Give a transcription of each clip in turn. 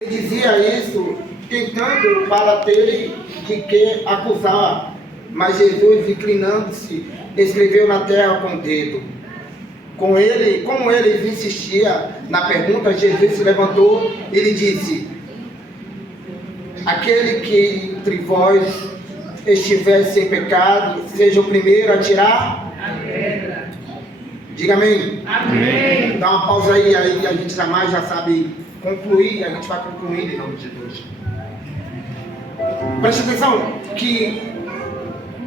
Ele dizia isso tentando para ter de que acusar, mas Jesus, inclinando-se, escreveu na terra com o dedo. Como ele insistia na pergunta, Jesus se levantou e lhe disse: aquele que entre vós estiver sem pecado, seja o primeiro a tirar a pedra. Diga amém. Amém. Dá uma pausa aí a gente jamais já sabe concluir, a gente vai concluir em nome de Jesus. Preste atenção que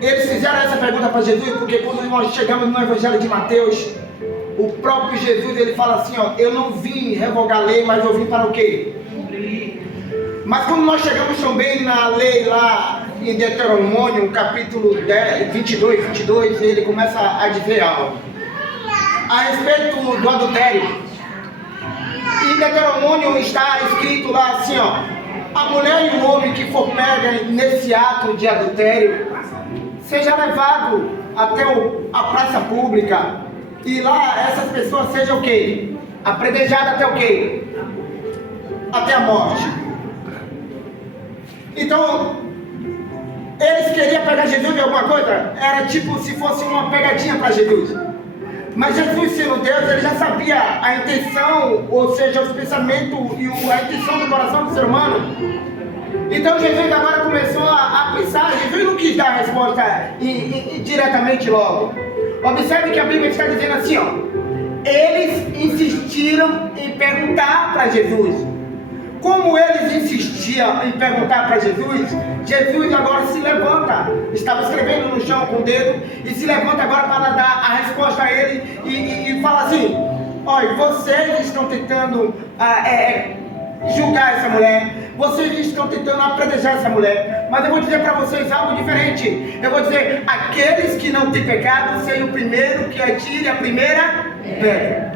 eles fizeram essa pergunta para Jesus, porque quando nós chegamos no Evangelho de Mateus, o próprio Jesus, ele fala assim, ó, eu não vim revogar a lei, mas eu vim para o quê? Cumprir. Mas quando nós chegamos também na lei lá em Deuteronômio, capítulo 22, ele começa a dizer algo a respeito do adultério. Em Deuteronômio está escrito lá assim, ó, a mulher e o homem que for pega nesse ato de adultério, seja levado até a praça pública, e lá essas pessoas sejam o quê? Apedrejadas até o quê? Até a morte. Então, eles queriam pegar Jesus de alguma coisa? Era tipo se fosse uma pegadinha para Jesus. Mas Jesus, sendo Deus, ele já sabia a intenção, ou seja, os pensamentos e a intenção do coração do ser humano. Então Jesus agora começou a pensar. Jesus não quis dar a resposta diretamente logo. Observe que a Bíblia está dizendo assim, ó, eles insistiram em perguntar para Jesus. Como eles insistiam em perguntar para Jesus, Jesus agora se levanta, estava escrevendo no chão com o dedo, e se levanta agora para dar a resposta a ele, e fala assim, olha, vocês estão tentando julgar essa mulher, vocês estão tentando apedrejar essa mulher, mas eu vou dizer para vocês algo diferente. Eu vou dizer, aqueles que não têm pecado, sejam o primeiro que atire a primeira pedra.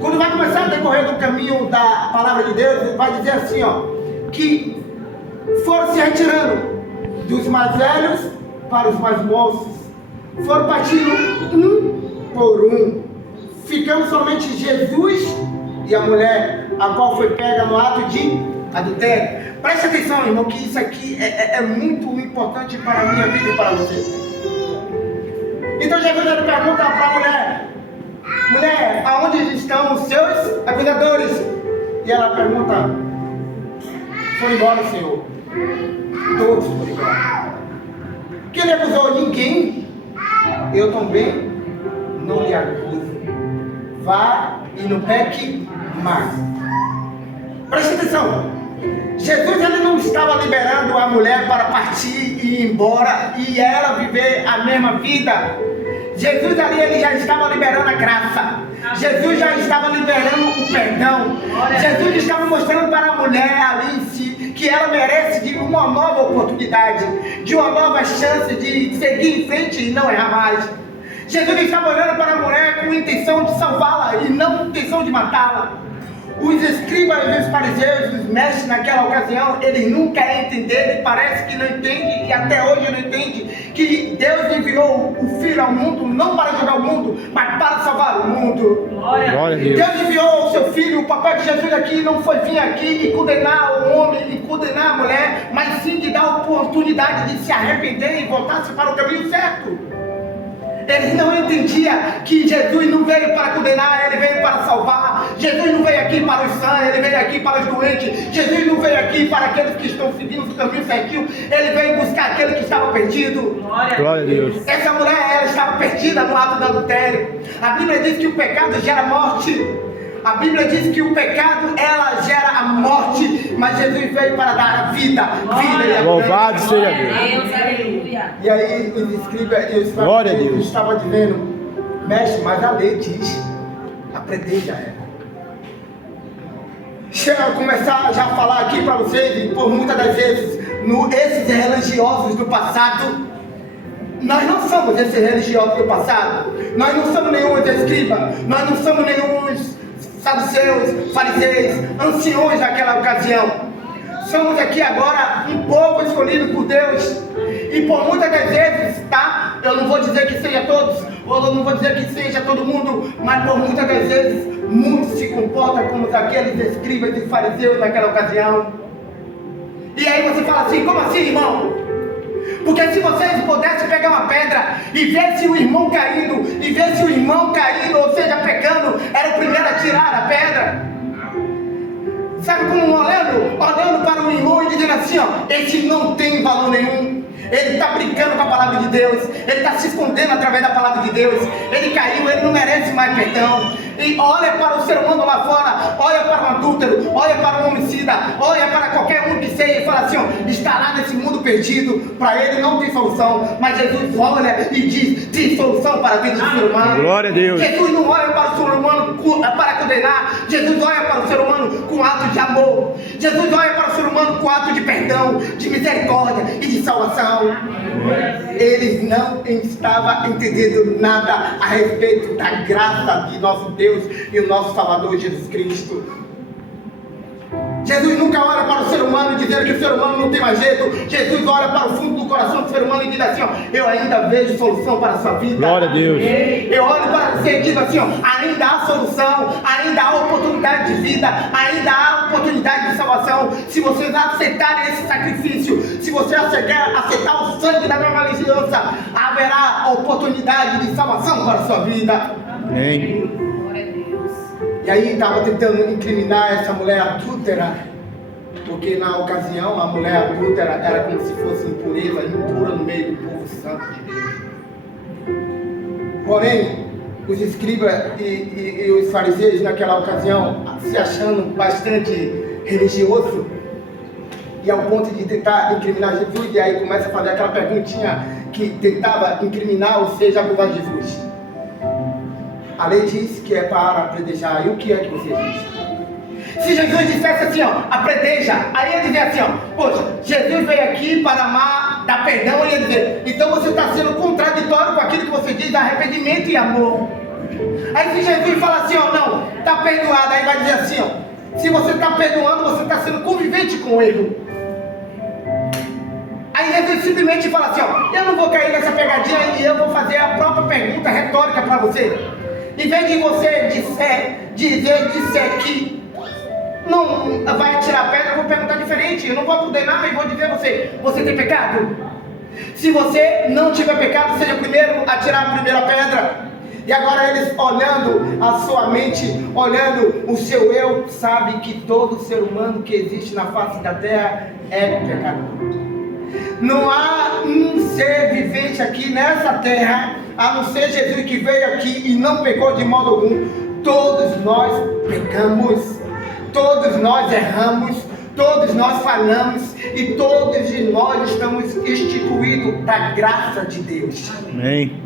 Quando vai começar a decorrer do caminho da palavra de Deus, vai dizer assim, ó, que foram se retirando dos mais velhos para os mais moços, foram partindo um por um, ficando somente Jesus e a mulher, a qual foi pega no ato de adultério. Preste atenção, irmão, que isso aqui é muito importante para a minha vida e para você. Então Jesus ele pergunta para a mulher: mulher, aonde estão os seus acusadores? E ela pergunta: foram embora, Senhor. Todos foram embora. Quem lhe acusou? Ninguém. Eu também não lhe acuso. Vá e não peque mais. Preste atenção. Jesus ele não estava liberando a mulher para partir e ir embora e ela viver a mesma vida. Jesus ali ele já estava liberando a graça. Jesus já estava liberando o perdão. Jesus estava mostrando para a mulher ali em si que ela merece de uma nova oportunidade, de uma nova chance de seguir em frente e não errar mais. Jesus estava olhando para a mulher com a intenção de salvá-la e não com a intenção de matá-la. Os escribas e os fariseus, os mestres naquela ocasião, eles nunca entenderam e parece que não entendem e até hoje não entendem que Deus enviou o Filho ao mundo não para julgar o mundo, mas para salvar o mundo. Glória a Deus. Deus enviou o seu Filho, o papai de Jesus aqui não foi vir aqui e condenar o homem e condenar a mulher, mas sim de dar a oportunidade de se arrepender e voltar-se para o caminho certo. Eles não entendiam que Jesus não veio para condenar, ele veio para salvar. Jesus não veio aqui para os sãos, ele veio aqui para os doentes. Jesus não veio aqui para aqueles que estão seguindo o caminho certinho, ele veio buscar aquele que estava perdido. Glória a Deus. Essa mulher, ela estava perdida no ato do adultério. A Bíblia diz que o pecado gera morte. A Bíblia diz que o pecado, ela gera a morte, mas Jesus veio para dar a vida. Vida. Louvado seja Deus. Aleluia. E aí os escribas e os fariseus estavam dizendo: mestre, mas a lei diz, apedreja ela. Deixa eu começar já a falar aqui para vocês, e por muitas das vezes, esses religiosos do passado, nós não somos esses religiosos do passado. Nós não somos nenhum escriba, nós não somos nenhum saduceus, fariseus, anciões daquela ocasião. Somos aqui agora um povo escolhido por Deus. E por muitas das vezes, tá? Eu não vou dizer que seja todos, ou eu não vou dizer que seja todo mundo, mas por muitas das vezes, muitos se comportam como aqueles escribas e fariseus naquela ocasião. E aí você fala assim, como assim, irmão? Porque se vocês pudessem pegar uma pedra e ver se o irmão caído, ou seja, pecando, era o primeiro a tirar a pedra. Sabe como olhando para o irmão e dizendo assim, ó, esse não tem valor nenhum. Ele está brincando com a palavra de Deus, ele está se escondendo através da palavra de Deus, ele caiu, ele não merece mais perdão. E olha para o ser humano lá fora, olha para o adúltero, olha para o homicida, olha para qualquer um que seja e fala assim, ó, está lá nesse mundo perdido, para ele não tem solução, mas Jesus olha e diz, tem solução para a vida do ser humano. Glória a Deus. Jesus não olha para o ser humano para condenar, Jesus olha para o ser humano com ato de amor, Jesus olha para o ser humano com ato de perdão, de misericórdia e de salvação. Eles não estavam entendendo nada a respeito da graça de nosso Deus e o nosso Salvador Jesus Cristo. Jesus nunca olha para o ser humano dizendo que o ser humano não tem mais jeito. Jesus olha para o fundo do coração do ser humano e diz assim, ó, eu ainda vejo solução para a sua vida. Glória a Deus. Eu olho para você e digo assim, ó, ainda há solução, ainda há oportunidade de vida, ainda há oportunidade de salvação. Se vocês aceitarem esse sacrifício, se você aceitar o sangue da nova aliança, haverá oportunidade de salvação para a sua vida. Amém. E aí estava tentando incriminar essa mulher adúltera, porque na ocasião a mulher adúltera era como se fosse impureza, impura no meio do povo santo de Deus. Porém, os escribas e os fariseus naquela ocasião, se achando bastante religioso, e ao ponto de tentar incriminar Jesus, e aí começa a fazer aquela perguntinha que tentava incriminar, ou seja, acusar Jesus. A lei diz que é para apredejar. E o que é que você diz? Se Jesus dissesse assim, ó, apredeja, aí ele dizia assim, ó, poxa, Jesus veio aqui para amar, dar perdão, ele ia dizer, então você está sendo contraditório com aquilo que você diz, arrependimento e amor. Aí se Jesus fala assim, ó, não, está perdoado, aí vai dizer assim, ó, se você está perdoando, você está sendo convivente com o erro. Aí Jesus simplesmente fala assim, ó, eu não vou cair nessa pegadinha e eu vou fazer a própria pergunta retórica para você. Em vez de você disser que não vai tirar a pedra, eu vou perguntar diferente. Eu não vou condenar e vou dizer a você tem pecado? Se você não tiver pecado, seja o primeiro a tirar a primeira pedra. E agora eles olhando a sua mente, olhando o seu eu, sabe que todo ser humano que existe na face da terra é pecador. Não há um ser vivente aqui nessa terra, a não ser Jesus que veio aqui e não pecou de modo algum. Todos nós pecamos, todos nós erramos, todos nós falhamos e todos de nós estamos instituídos da graça de Deus. Amém.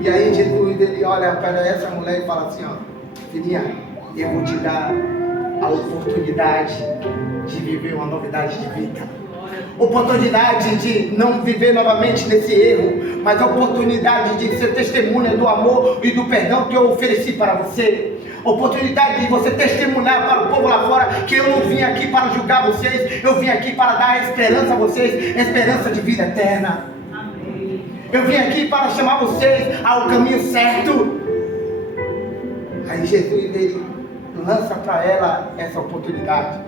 E aí Jesus ele olha para essa mulher e fala assim, ó, filhinha, eu vou te dar a oportunidade de viver uma novidade de vida. Oportunidade de não viver novamente nesse erro, mas a oportunidade de ser testemunha do amor e do perdão que eu ofereci para você. Oportunidade de você testemunhar para o povo lá fora que eu não vim aqui para julgar vocês, eu vim aqui para dar esperança a vocês, esperança de vida eterna. Amém. Eu vim aqui para chamar vocês ao caminho certo. Aí Jesus ele lança para ela essa oportunidade.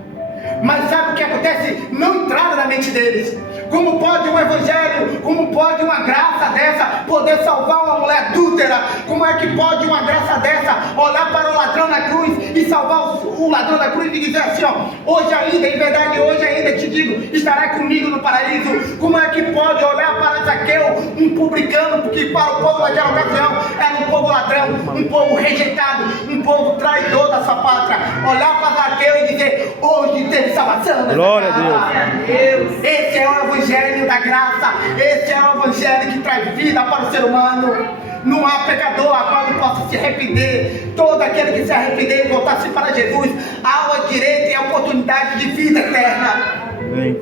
Mas sabe o que acontece? Não entrava na mente deles. Como pode um evangelho, como pode uma graça dessa poder salvar uma mulher adúltera? Como é que pode uma graça dessa olhar para o ladrão na cruz e salvar o ladrão da cruz e dizer assim, ó, hoje ainda, em verdade, hoje ainda te digo, estará comigo no paraíso? Como é que pode olhar para Zaqueu, um publicano, porque para o povo naquela ocasião era um povo ladrão, um povo rejeitado, um povo traidor da sua pátria, olhar para Zaqueu e dizer, hoje tem salvação. Glória a Deus. Esse é o evangelho da graça, esse é o evangelho que traz vida para o ser humano. Não há pecador a qual não possa se arrepender. Todo aquele que se arrepender e voltar-se para Jesus, há o direito e a oportunidade de vida eterna. Amém.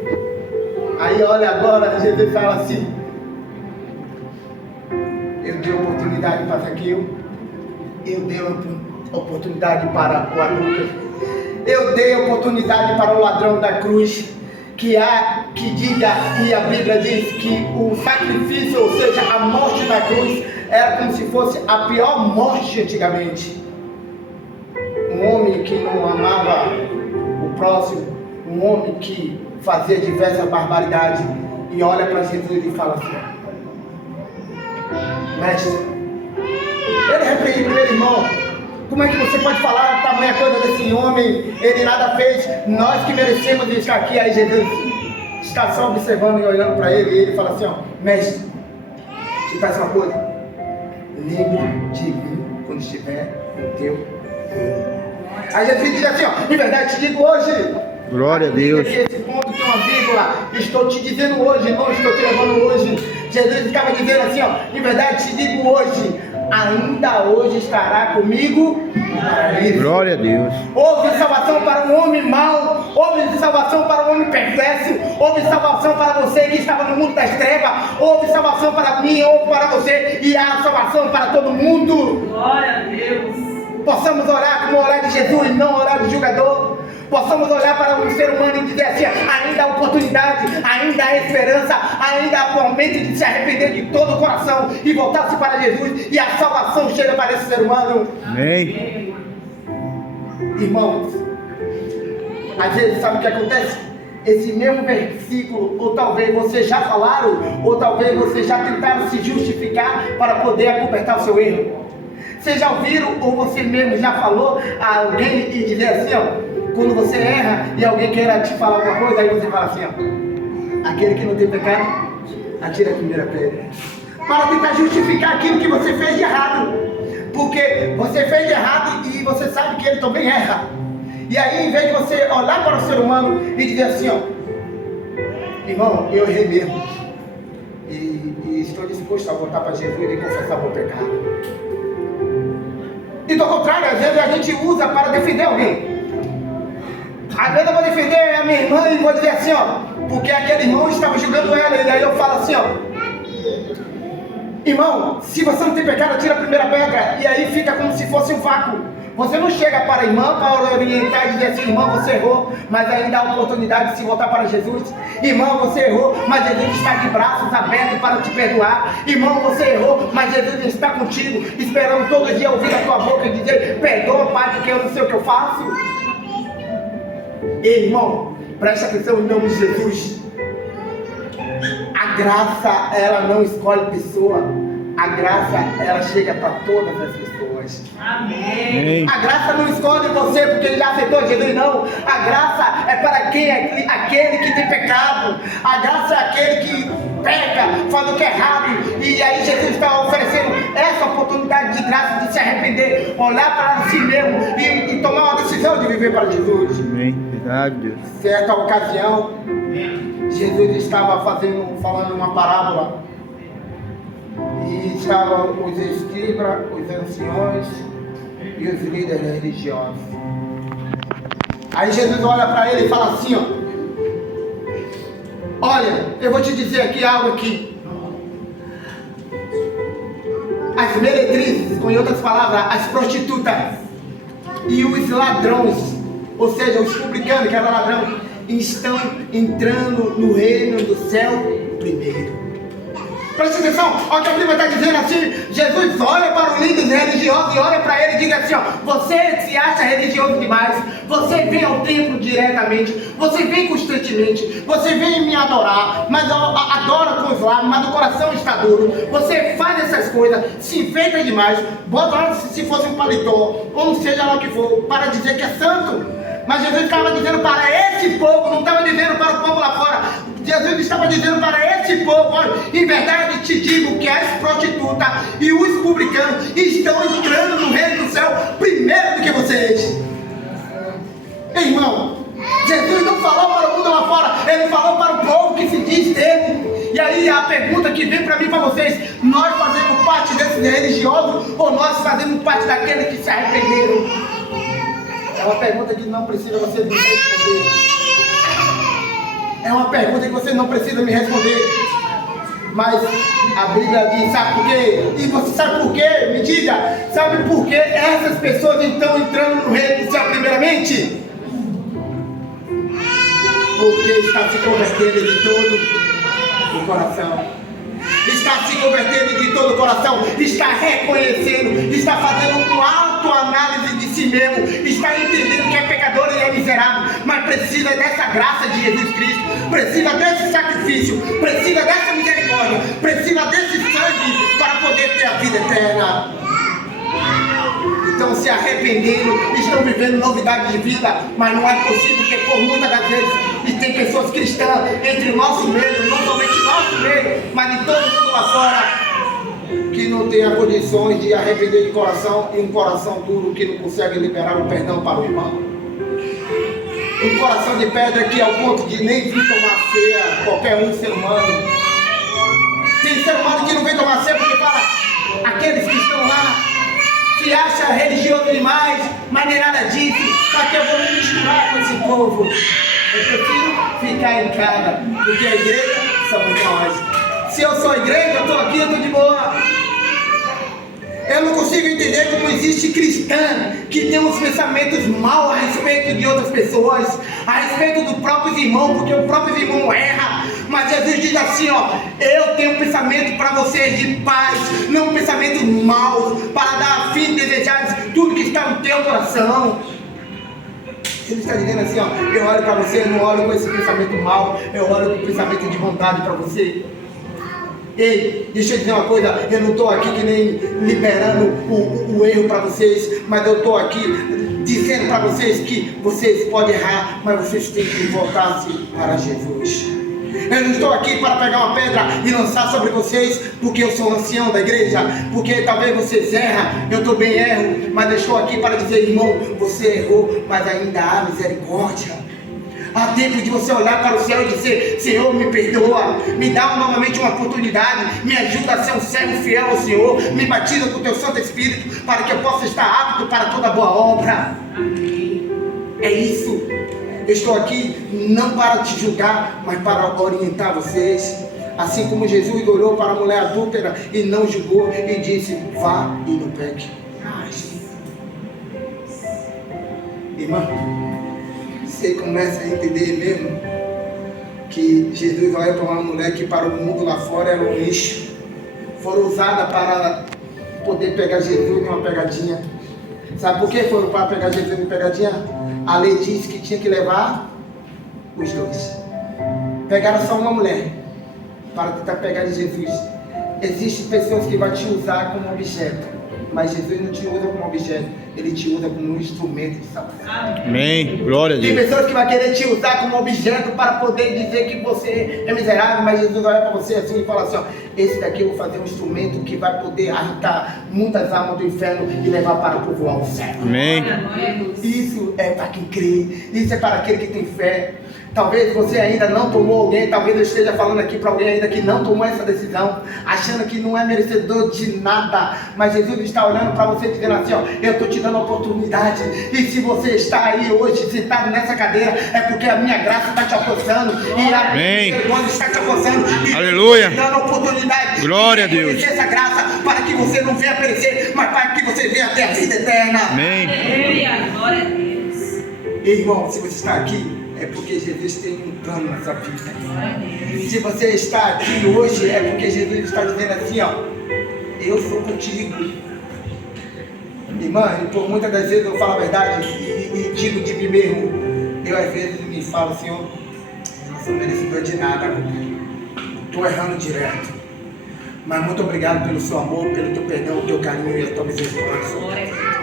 Aí olha agora, Jesus fala assim, eu dei oportunidade para Zaqueu, eu dei oportunidade para o adúltero, eu dei oportunidade para o ladrão da cruz, que diga, e a Bíblia diz que o sacrifício, ou seja, a morte na cruz, era como se fosse a pior morte antigamente. Um homem que não amava o próximo, um homem que fazia diversas barbaridades, e olha para Jesus e fala assim: mestre, ele repreende o meu irmão. Como é que você pode falar tamanha coisa desse homem? Ele nada fez, nós que merecemos estar aqui. Aí Jesus está só observando e olhando para ele, e ele fala assim: ó, mestre, te peço uma coisa, lembre de mim quando estiver no teu reino. Aí Jesus diz assim: ó, em verdade te digo hoje. Glória a Deus. Esse ponto tem uma vírgula. Estou te dizendo hoje, não estou te levando hoje. Jesus estava dizendo assim: ó, em verdade te digo hoje, ainda hoje estará comigo no paraíso. Glória a Deus. Houve salvação para um homem mau, houve salvação para um homem perverso, houve salvação para você que estava no mundo das trevas, houve salvação para mim, houve para você, e há salvação para todo mundo. Glória a Deus. Possamos orar como orar de Jesus, não orar de julgador. Possamos olhar para um ser humano e dizer assim: ainda há oportunidade, ainda há esperança, ainda há momento de se arrepender de todo o coração e voltar-se para Jesus, e a salvação chega para esse ser humano. Amém. Irmãos, às vezes sabe o que acontece? Esse mesmo versículo, ou talvez vocês já falaram, ou talvez vocês já tentaram se justificar para poder acobertar o seu erro. Vocês já ouviram, ou você mesmo já falou a alguém e dizer assim, ó, quando você erra e alguém queira te falar alguma coisa, aí você fala assim, ó, aquele que não tem pecado, atira a primeira pedra. Para tentar justificar aquilo que você fez de errado. Porque você fez de errado e você sabe que ele também erra. E aí, em vez de você olhar para o ser humano e dizer assim, ó, irmão, eu errei mesmo. E estou disposto a voltar para Jesus e confessar o meu pecado. E do contrário, às vezes a gente usa para defender alguém. Às vezes eu vou defender a minha irmã e vou dizer assim, ó, porque aquele irmão estava julgando ela, e aí eu falo assim, ó, irmão, se você não tem pecado, atira a primeira pedra, e aí fica como se fosse um vácuo. Você não chega para a irmã para orientar e dizer assim, irmã, você errou, mas ainda há oportunidade de se voltar para Jesus. Irmão, você errou, mas Jesus está de braços abertos para te perdoar. Irmão, você errou, mas Jesus está contigo, esperando todo dia ouvir a tua boca e dizer, perdoa, Pai, porque eu não sei o que eu faço. Ei, irmão, preste atenção em nome de Jesus. A graça, ela não escolhe pessoa. A graça, ela chega para todas as pessoas. Amém. A graça não escolhe você porque ele já aceitou Jesus, não. A graça é para quem é aquele que tem pecado. A graça é aquele que peca, faz o que é errado. E aí Jesus está oferecendo essa oportunidade de graça de se arrepender, olhar para si mesmo e tomar uma decisão de viver para Jesus. Amém. Verdade, Deus. Certa ocasião, Jesus estava falando uma parábola. E estavam os escribas, os anciões e os líderes religiosos. Aí Jesus olha para ele e fala assim, ó, olha, eu vou te dizer aqui algo aqui. As meretrizes, com outras palavras, as prostitutas e os ladrões, ou seja, os publicanos, que era ladrão, estão entrando no reino do céu primeiro. Presta atenção, olha o que a Bíblia está dizendo assim. Jesus olha para o líder religioso e olha para ele e diz assim, ó, você se acha religioso demais, você vem ao templo diretamente, você vem constantemente, você vem me adorar, mas adora com os lábios, mas o coração está duro, você faz essas coisas, se enfeita demais, bota lá se fosse um paletó, ou não seja lá o que for, para dizer que é santo. Mas Jesus estava dizendo para esse povo, não estava dizendo para o povo lá fora. Jesus estava dizendo para esse povo, olha, em verdade te digo que as prostitutas e os publicanos estão entrando no reino do céu primeiro do que vocês. Irmão, Jesus não falou para o mundo lá fora, ele falou para o povo que se diz dele. E aí a pergunta que vem para mim e para vocês, nós fazemos parte desses religiosos ou nós fazemos parte daqueles que se arrependeram? É uma pergunta que não precisa você me responder. É uma pergunta que você não precisa me responder. Mas a Bíblia diz, sabe por quê? E você sabe por quê? Me diga, sabe por que essas pessoas estão entrando no reino do céu primeiramente? porque está se convertendo de todo o coração. Está se convertendo de todo o coração, está reconhecendo, está fazendo uma autoanálise de si mesmo, está entendendo que é pecador e é miserável, mas precisa dessa graça de Jesus Cristo, precisa desse sacrifício, precisa dessa misericórdia, precisa desse sangue para poder ter a vida eterna. Estão se arrependendo, estão vivendo novidade de vida, mas não é possível, porque por muitas das vezes, e tem pessoas cristãs entre o nosso meio, não somente nosso meio, mas de todo mundo lá fora, que não tem as condições de arrepender de coração, e um coração duro que não consegue liberar o perdão para o irmão. Um coração de pedra que ao ponto de nem vir tomar ceia, qualquer ser humano. Tem ser humano que não vem tomar ceia porque fala, aqueles que estão lá, se acha religioso demais, mas nem nada disso, para que eu vou me misturar com esse povo? Eu prefiro ficar em casa, porque a igreja somos nós. Se eu sou a igreja, eu estou aqui, eu estou de boa. Eu não consigo entender como existe cristã que tem uns pensamentos maus a respeito de outras pessoas, a respeito dos próprios irmãos, porque o próprio irmão erra. Mas Jesus diz assim, ó, eu tenho um pensamento para vocês de paz, não um pensamento mau, para dar a fim de desejar tudo que está no teu coração. Ele está dizendo assim, ó, eu olho para você, eu não olho com esse pensamento mau, eu olho com pensamento de bondade para você. Ei, deixa eu dizer uma coisa, eu não estou aqui que nem liberando o erro para vocês, mas eu estou aqui dizendo para vocês que vocês podem errar, mas vocês têm que voltar-se para Jesus. Eu não estou aqui para pegar uma pedra e lançar sobre vocês, porque eu sou ancião da igreja, porque talvez vocês erram, eu também erro, mas eu estou aqui para dizer, irmão, você errou, mas ainda há misericórdia. Há tempo de você olhar para o céu e dizer, Senhor, me perdoa, me dá novamente uma oportunidade, me ajuda a ser um servo fiel ao Senhor, me batiza com o teu Santo Espírito, para que eu possa estar apto para toda boa obra. É isso. Eu estou aqui não para te julgar, mas para orientar vocês. Assim como Jesus olhou para a mulher adúltera e não julgou e disse, vá e não peque mais. Irmão, você começa a entender mesmo que Jesus olha para uma mulher que para o mundo lá fora era um lixo, foram usadas para poder pegar Jesus em uma pegadinha. Sabe por que foram para pegar Jesus em uma pegadinha? A lei diz que tinha que levar os dois. Pegaram só uma mulher para tentar pegar de Jesus. Existem pessoas que vão te usar como objeto, mas Jesus não te usa como objeto, Ele te usa como um instrumento de salvação. Amém. Glória a Tem Deus. pessoas que vão querer te usar como objeto para poder dizer que você é miserável, mas Jesus olha para você assim e fala assim, ó, esse daqui eu vou fazer um instrumento que vai poder arrancar muitas almas do inferno e levar para o povo ao céu. Amém. Isso é para quem crê, isso é para aquele que tem fé. Talvez você ainda não tomou alguém, talvez eu esteja falando aqui para alguém ainda que não tomou essa decisão, achando que não é merecedor de nada, mas Jesus está olhando para você dizendo assim, ó, eu estou te dando a oportunidade, e se você está aí hoje sentado nessa cadeira, é porque a minha graça está te alcançando, e a minha está te alcançando, e aleluia, te dando a oportunidade, glória a Deus, essa graça, para que você não venha perecer, mas para que você venha ter a vida eterna. Amém. Glória a Deus. Irmão, se você está aqui, é porque Jesus tem um plano na sua vida. Se você está aqui hoje, é porque Jesus está dizendo assim, ó, eu sou contigo. Irmã, e por muitas das vezes eu falo a verdade e digo de mim mesmo. Eu às vezes me falo, Senhor, eu não sou merecedor de nada, estou errando direto. Mas muito obrigado pelo seu amor, pelo teu perdão, o teu carinho e a tua misericórdia.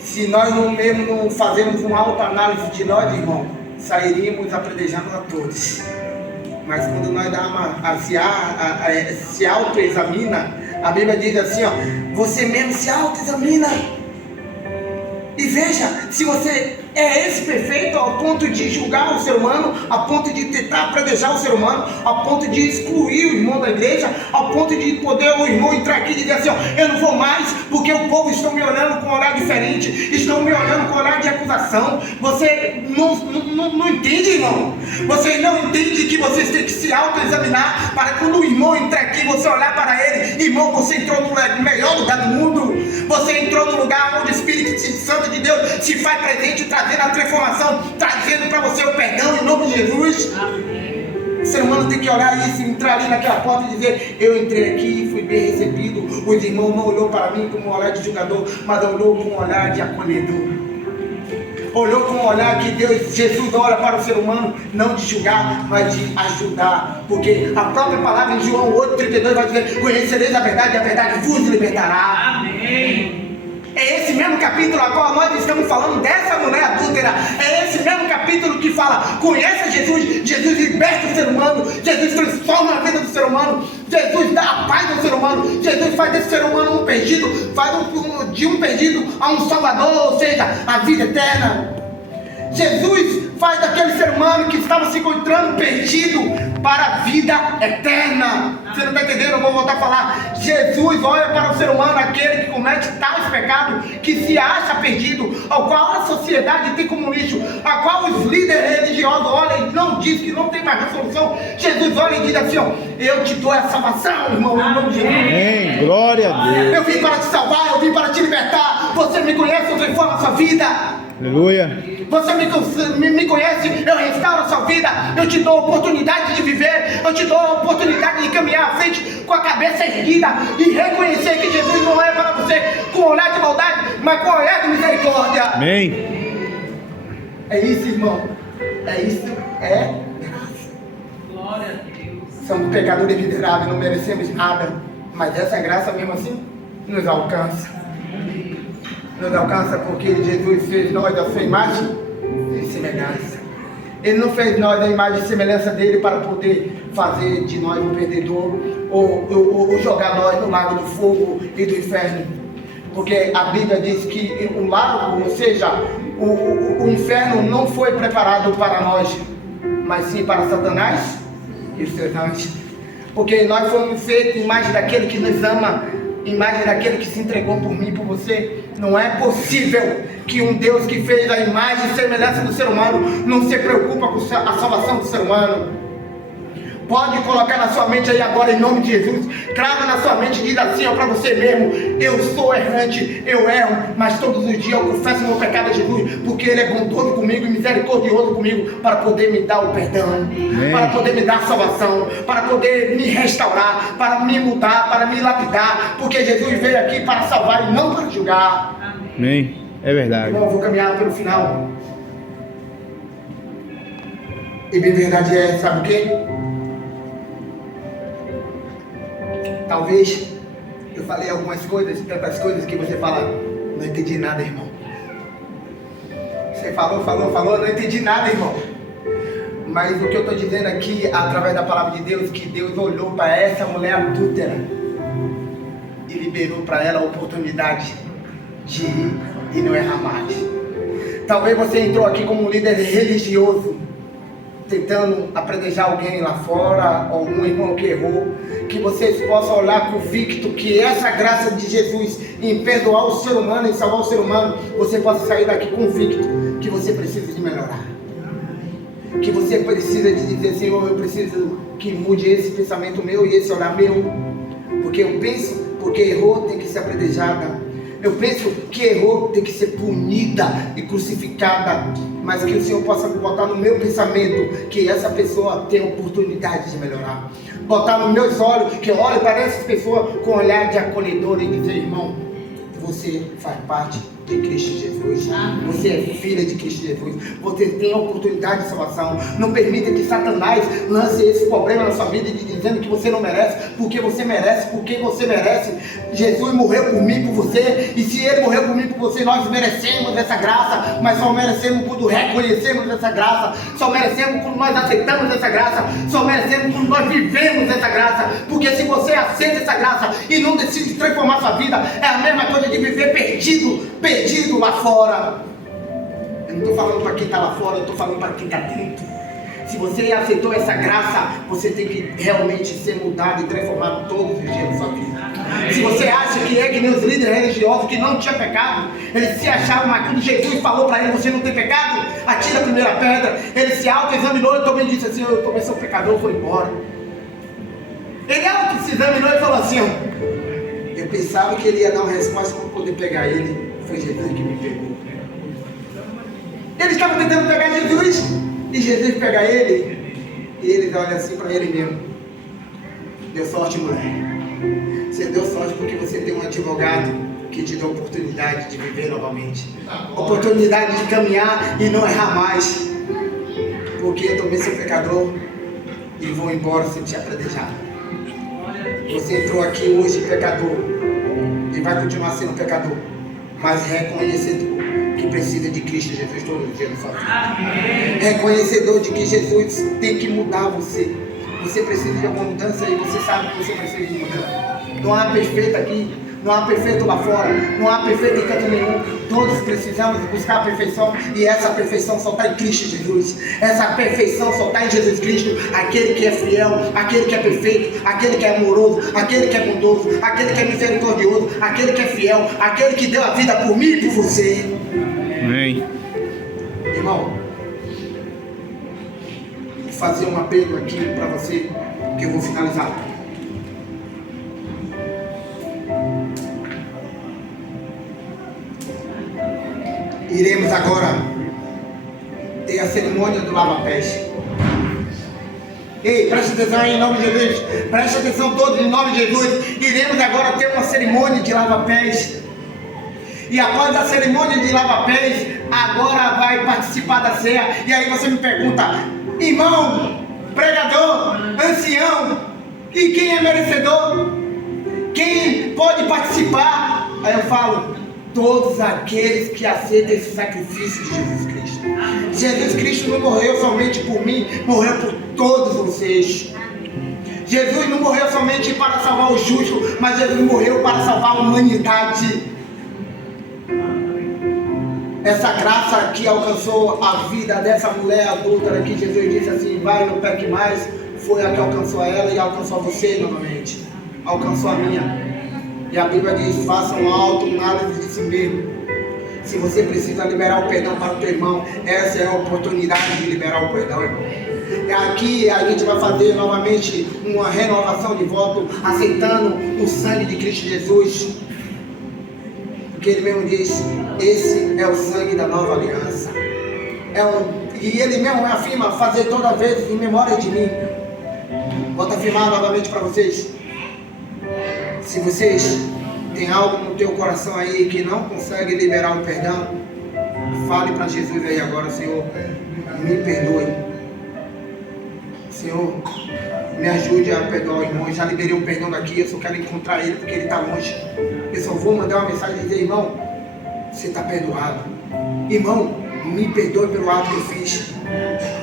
Se nós não fazemos uma autoanálise de nós, irmão, sairíamos apredejando a todos. Mas quando nós se autoexamina, a Bíblia diz assim, ó, você mesmo se autoexamina. E veja, se você é esse perfeito ao ponto de julgar o ser humano, a ponto de tentar predejar o ser humano, a ponto de excluir o irmão da igreja, ao ponto de poder o irmão entrar aqui e dizer assim, ó, eu não vou mais porque o povo está me olhando com um olhar diferente, estão me olhando com um olhar de acusação. Você não entende, irmão? Você não entende que vocês têm que se autoexaminar para quando o irmão entrar aqui, você olhar para ele, irmão, você entrou no melhor lugar do mundo, você entrou no lugar onde o Espírito Santo de Deus se faz presente, trazendo a transformação, trazendo para você o perdão em nome de Jesus. Amém. O ser humano tem que olhar isso, entrar ali naquela porta e dizer: eu entrei aqui, fui bem recebido. Os irmãos não olhou para mim com um olhar de julgador, mas olhou com um olhar de acolhedor. Olhou com um olhar que Jesus olha para o ser humano, não de julgar, mas de ajudar. Porque a própria palavra em João 8,32 vai dizer: conhecereis a verdade e a verdade vos libertará. Amém. É esse mesmo capítulo agora nós estamos falando dessa mulher adúltera. É esse mesmo capítulo que fala: conhece Jesus, Jesus liberta o ser humano, Jesus transforma a vida do ser humano, Jesus dá a paz ao ser humano, Jesus faz desse ser humano um perdido, de um perdido a um salvador, ou seja, a vida eterna. Jesus faz daquele ser humano que estava se encontrando perdido para a vida eterna. Você não está entendendo? Eu vou voltar a falar. Jesus olha para o ser humano, aquele que comete tais pecados, que se acha perdido, ao qual a sociedade tem como lixo, a qual os líderes religiosos olham e não diz que não tem mais resolução. Jesus olha e diz assim: ó, eu te dou a salvação, irmão, em nome de Jesus. Amém. Glória a Deus. Eu vim para te salvar, eu vim para te libertar. Você me conhece, eu transformo a sua vida. Aleluia. Você me conhece, eu restauro a sua vida, eu te dou a oportunidade de viver, eu te dou a oportunidade de caminhar à frente com a cabeça erguida e reconhecer que Jesus não é para você com um olhar de maldade, mas com um olhar de misericórdia. Amém. É isso, irmão. É isso. É graça. Glória a Deus. Somos pecadores miseráveis, não merecemos nada, mas essa graça mesmo assim nos alcança. Nos alcança porque Jesus fez nós a sua imagem e semelhança. Ele não fez nós a imagem e semelhança dele para poder fazer de nós um perdedor ou jogar nós no lago do fogo e do inferno. Porque a Bíblia diz que o lago, ou seja, o inferno não foi preparado para nós, mas sim para Satanás e os seus anjos. Porque nós fomos feitos imagem daquele que nos ama, imagem daquele que se entregou por mim e por você. Não é possível que um Deus que fez a imagem e semelhança do ser humano não se preocupa com a salvação do ser humano. Pode colocar na sua mente aí agora, em nome de Jesus. Crava na sua mente e diz assim, ó, para você mesmo: eu sou errante, eu erro, mas todos os dias eu confesso meu pecado a Jesus, porque Ele é bondoso comigo e misericordioso comigo, para poder me dar o perdão, para poder me dar a salvação, para poder me restaurar, para me mudar, para me lapidar, porque Jesus veio aqui para salvar e não para julgar. Amém. É verdade. Irmão, eu vou caminhar pelo final. E bem verdade é, sabe o quê? Talvez eu falei algumas coisas, tantas coisas que você fala: não entendi nada, irmão. Você falou, não entendi nada, irmão. Mas o que eu estou dizendo aqui, através da palavra de Deus, que Deus olhou para essa mulher adúltera e liberou para ela a oportunidade de ir e não errar mais. Talvez você entrou aqui como um líder religioso, tentando apredejar alguém lá fora, ou um irmão que errou, que vocês possam olhar convicto que essa graça de Jesus em perdoar o ser humano, em salvar o ser humano, você possa sair daqui convicto que você precisa de melhorar, que você precisa de dizer: Senhor, eu preciso que mude esse pensamento meu e esse olhar meu, porque eu penso, porque errou tem que ser apredejada. Eu penso que errou tem que ser punida e crucificada, mas que o Senhor possa botar no meu pensamento que essa pessoa tem oportunidade de melhorar. Botar nos meus olhos, que eu olho para essa pessoa com um olhar de acolhedor e dizer: irmão, você faz parte de Cristo Jesus. Você é filha de Cristo Jesus. Você tem a oportunidade de salvação. Não permita que Satanás lance esse problema na sua vida dizendo que você não merece, porque você merece, porque você merece. Jesus morreu por mim, por você, e se Ele morreu por mim, por você, nós merecemos essa graça, mas só merecemos quando reconhecemos essa graça, só merecemos quando nós aceitamos essa graça, só merecemos quando nós vivemos essa graça, porque se você aceita essa graça e não decide transformar sua vida, é a mesma coisa de viver perdido lá fora. Eu não estou falando para quem está lá fora, eu estou falando para quem está dentro. Se você aceitou essa graça, você tem que realmente ser mudado e transformado todos os dias da sua vida. Se você acha que é que nem os líderes religiosos que não tinha pecado, eles se achavam, mas quando Jesus falou para ele: você não tem pecado, atira a primeira pedra. Ele se auto-examinou e também disse assim: eu também sou pecador, foi embora. Ele auto-se-examinou e falou assim: eu pensava que ele ia dar uma resposta para poder pegar ele. Foi Jesus que me pegou. Ele estava tentando pegar Jesus. E Jesus pega ele e ele olha assim para ele mesmo. Deu sorte, mulher. Você deu sorte porque você tem um advogado que te dá a oportunidade de viver novamente. Oportunidade de caminhar e não errar mais. Porque eu também sou pecador e vou embora sem te apredejar. Você entrou aqui hoje pecador e vai continuar sendo pecador, mas reconhecedor que precisa de Cristo Jesus todos os dias na sua vida. Reconhecedor de que Jesus tem que mudar você. Você precisa de alguma mudança e você sabe que você precisa de mudança. Não há perfeito aqui, não há perfeito lá fora, não há perfeito em canto nenhum. Todos precisamos buscar a perfeição e essa perfeição só está em Cristo Jesus. Essa perfeição só está em Jesus Cristo, aquele que é fiel, aquele que é perfeito, aquele que é amoroso, aquele que é bondoso, aquele que é misericordioso, aquele que é fiel, aquele que deu a vida por mim e por você. Amém. Irmão, vou fazer um apelo aqui para você que eu vou finalizar. Iremos agora ter a cerimônia do lava-pés. Ei, preste atenção aí em nome de Jesus. Preste atenção todos em nome de Jesus. Iremos agora ter uma cerimônia de lava-pés. E após a cerimônia de lava-pés, agora vai participar da ceia. E aí você me pergunta, irmão, pregador, ancião, e quem é merecedor? Quem pode participar? Aí eu falo, todos aqueles que aceitam esse sacrifício de Jesus Cristo. Jesus Cristo não morreu somente por mim, morreu por todos vocês. Jesus não morreu somente para salvar o justo, mas Jesus morreu para salvar a humanidade. Essa graça que alcançou a vida dessa mulher adúltera, que Jesus disse assim, vai, não peque mais, foi a que alcançou a ela e alcançou a você novamente. Alcançou a minha. E a Bíblia diz, faça uma autoanálise de si mesmo. Se você precisa liberar o perdão para o teu irmão, essa é a oportunidade de liberar o perdão, irmão. Aqui a gente vai fazer novamente uma renovação de voto, aceitando o sangue de Cristo Jesus. Porque ele mesmo diz, esse é o sangue da nova aliança. E ele mesmo afirma, fazer toda vez em memória de mim. Vou afirmar novamente para vocês. Se vocês têm algo no teu coração aí que não consegue liberar o perdão, fale para Jesus aí agora, Senhor, me perdoe. Senhor, me ajude a perdoar o irmão. Eu já liberei o perdão daqui, eu só quero encontrar ele porque ele está longe. Eu só vou mandar uma mensagem e dizer, irmão, você está perdoado. Irmão, me perdoe pelo ato que eu fiz.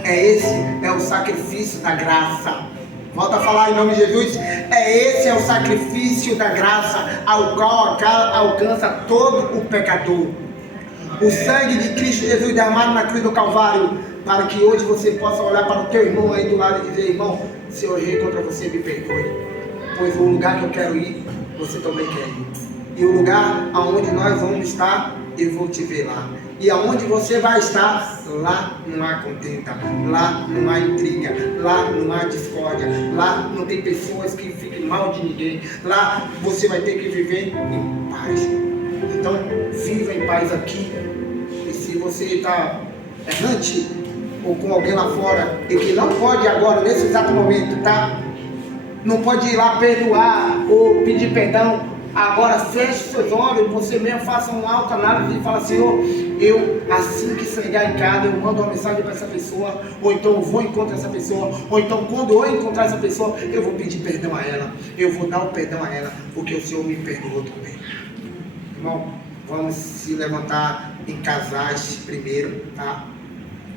Esse é o sacrifício da graça. Volta a falar em nome de Jesus. Esse é o sacrifício da graça, ao qual alcança todo o pecador. O sangue de Cristo Jesus derramado na cruz do Calvário, para que hoje você possa olhar para o teu irmão aí do lado e dizer, irmão, se eu errei contra você, me perdoe. Pois o lugar que eu quero ir, você também quer ir. E o lugar aonde nós vamos estar, eu vou te ver lá. E aonde você vai estar, lá não há contenta, lá não há intriga, lá não há discórdia, lá não tem pessoas que fiquem mal de ninguém, lá você vai ter que viver em paz. Então, viva em paz aqui. E se você está errante, ou com alguém lá fora, e que não pode agora, nesse exato momento, tá? Não pode ir lá perdoar, ou pedir perdão, agora feche seus olhos, você mesmo faça uma autoanálise e fala, Senhor, eu assim que chegar em casa, eu mando uma mensagem para essa pessoa, ou então eu vou encontrar essa pessoa, ou então quando eu encontrar essa pessoa, eu vou pedir perdão a ela, eu vou dar o perdão a ela, porque o Senhor me perdoou também. Irmão, vamos se levantar em casais primeiro, tá?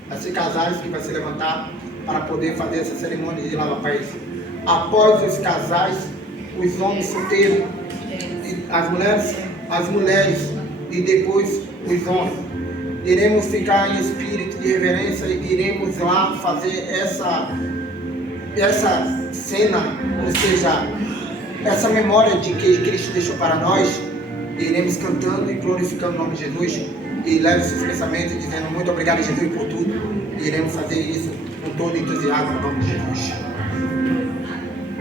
Vai ser casais que vai se levantar para poder fazer essa cerimônia de lava-pés. Após os casais, os homens solteiros, as mulheres e depois os homens. Iremos ficar em espírito de reverência e iremos lá fazer essa cena, ou seja, essa memória de que Cristo deixou para nós. Iremos cantando e glorificando o nome de Jesus e leve seus pensamentos dizendo muito obrigado, Jesus, por tudo. Iremos fazer isso com todo entusiasmo no nome de Jesus.